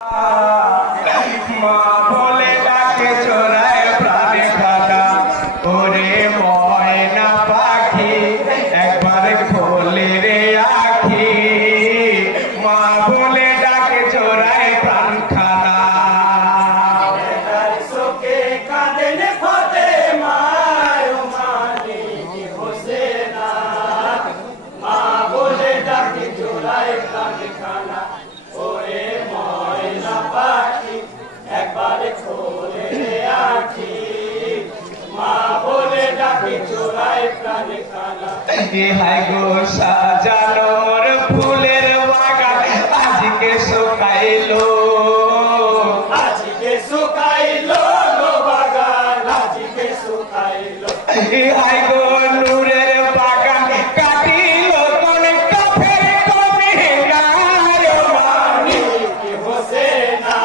মা বলে ডাকে চোরায় প্রাণে খানা ওরে ময়না পাখি একবার খোলে রে আখি মা বলে ডাকে চোরায় প্রাণ খানা শোকে কাঁদেন ফতে মায় মানি হোসেনা মা বলে ডাকে চোরায় প্রাণ খানা ওরে ময়না পাখি একবার খোলে রে আখি মা বলে ডাকে চোরায় প্রাণ খানা হাই গো সাজানো মোর ফুলের বাগান আজকে শুকাইলো আজকে শুকাইলো গো বাগান আজকে শুকাইলো হাই গো নূরের বাগান কাটিলো কোন কাফের কবিরার মানি হোসেনা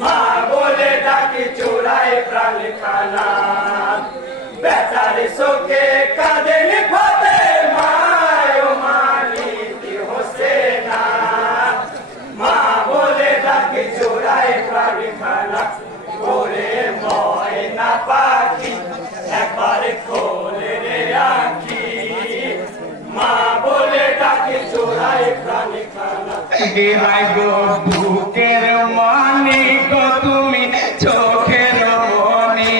মা বলে ডাকে চোরায় প্রাণ খানা বেটার শোকে কাঁদেন ফতে মায় মানি হোসেনা মা বলে ডাকে চোরায় প্রাণ খানা ওরে ময়না পাখি একবার খোলে রে আখি মা বলে ডাকে চোরায় প্রাণ খানা হাই গো বুকের মানি গো তুমি চোখের মনি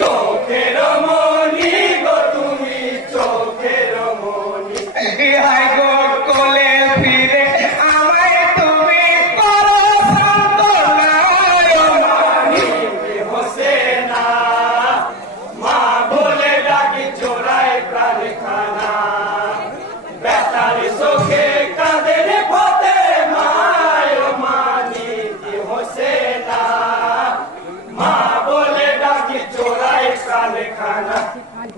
চোখের মনি গো তুমি চোখের মনি হাই গো কোলে ফিরে আমায় তুমি করো সান্তনা মানি হোসেনা মা বলে ডাকি চোরায় প্রাণ খানা বেটার শোকে কাঁদেন ফতে মায় মানি হোসেনা মা বলে ডাকি চোরায় প্রাণ খানা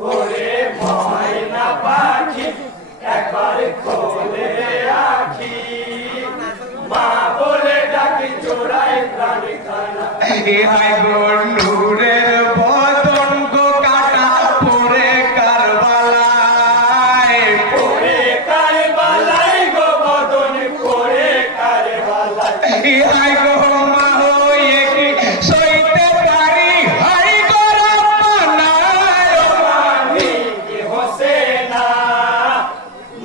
ওরে ময়না পাখি একবার খোলে রে আখি মা বলে ডাকি চোরায় প্রাণ খানা হাই গো নূরের বদন গো কাটা পরে কারবালায় করে কারবালায় গো বদন করে কারবালায় হাই গো মা হয়ে কি সইতে পারি হাই গো রব্বানায় মানি হোসেনা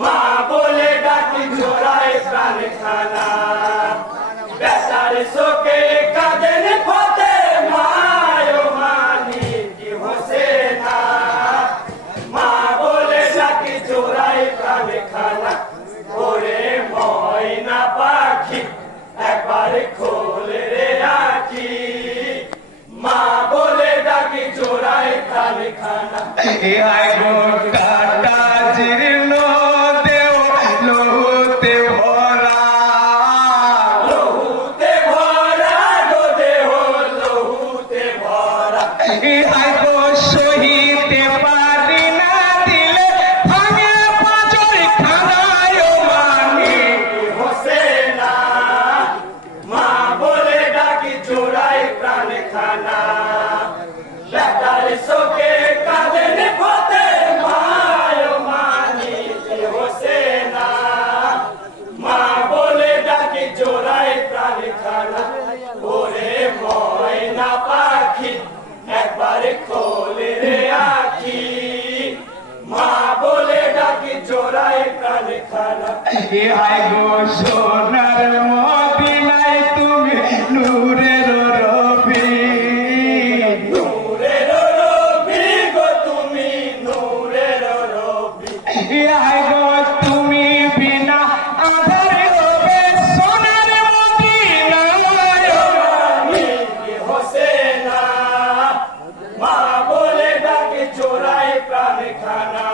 মা বলে ডাকি চোরায় প্রাণ খানা বেটার শোকে কাঁদেন ফতে মায় মানি হোসেনা মা বলে ডাকি চোরায় প্রাণ খানা ওরে ময়না পাখি একবার খোলে রে আখি মা বলে ডাকি চোরায় প্রাণ খানা হাই গো কাটা জীর্ণ দেও লোহতে ভরা লহুতে ভরা গো দেহ লহুতে ভরা হাই গো সহিতে পারি না দিলে ভাঙে পাঁচর খানায় মানি হোসেনা মা বলে ডাকি চোরায় প্রাণ খানা বেটার শোকে কাঁদেন ফতে মায় মানি হোসেনা মা বলে ডাকি চোরায় প্রাণ খানা ওরে ময়না পাখি একবার খোলে রে আখি মা বলে ডাকি চোরায় প্রাণ খানা হাই গো সোনার মদিনায় তুমি নূরের রবি নূরের রবি গো তুমি নূরের রবি হাই গো তুমি বিনা আধার হবে সোনার মদিনায় মানি হোসেনা মা বলে ডাকে চোরায় প্রাণ খানা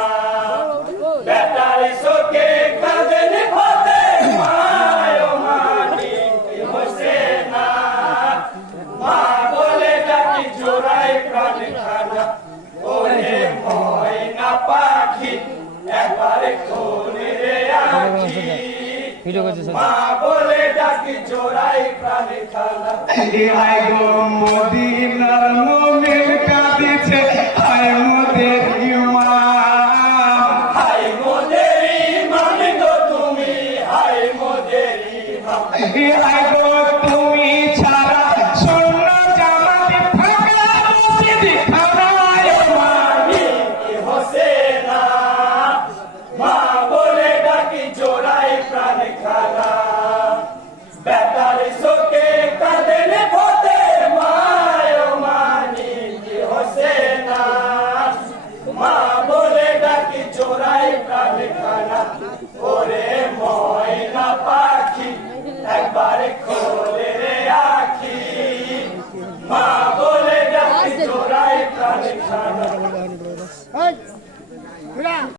বেটার শোকে কাঁদেন ফতে মায় মানি হোসেনা মা বলে ডাকি চোরায় প্রাণ খানা ওরে ময়না পাখি একবার খোলে রে আখি মা বলে ডাকি চোরায় প্রাণ খানা হাই গো মদিনার মুমিন কাঁদিছে হায় মোদের ইমান হাই মোদের ইমান গো তুমি হাই মোদের ইমান ভাই গো তুমি ছাড়া শূন্য জামাতে থাকলে মসজিদ খানায় মানি কি হোসেনা মা বলে ডাকি জোড়াই প্রাণ খানা বেটার শোকে কাঁদেন ফতে মায় মানি কি হোসেনা মা বলে ডাকি জোড়াই প্রাণ খানা ওরে ময়না পাখি একবার খোঁজ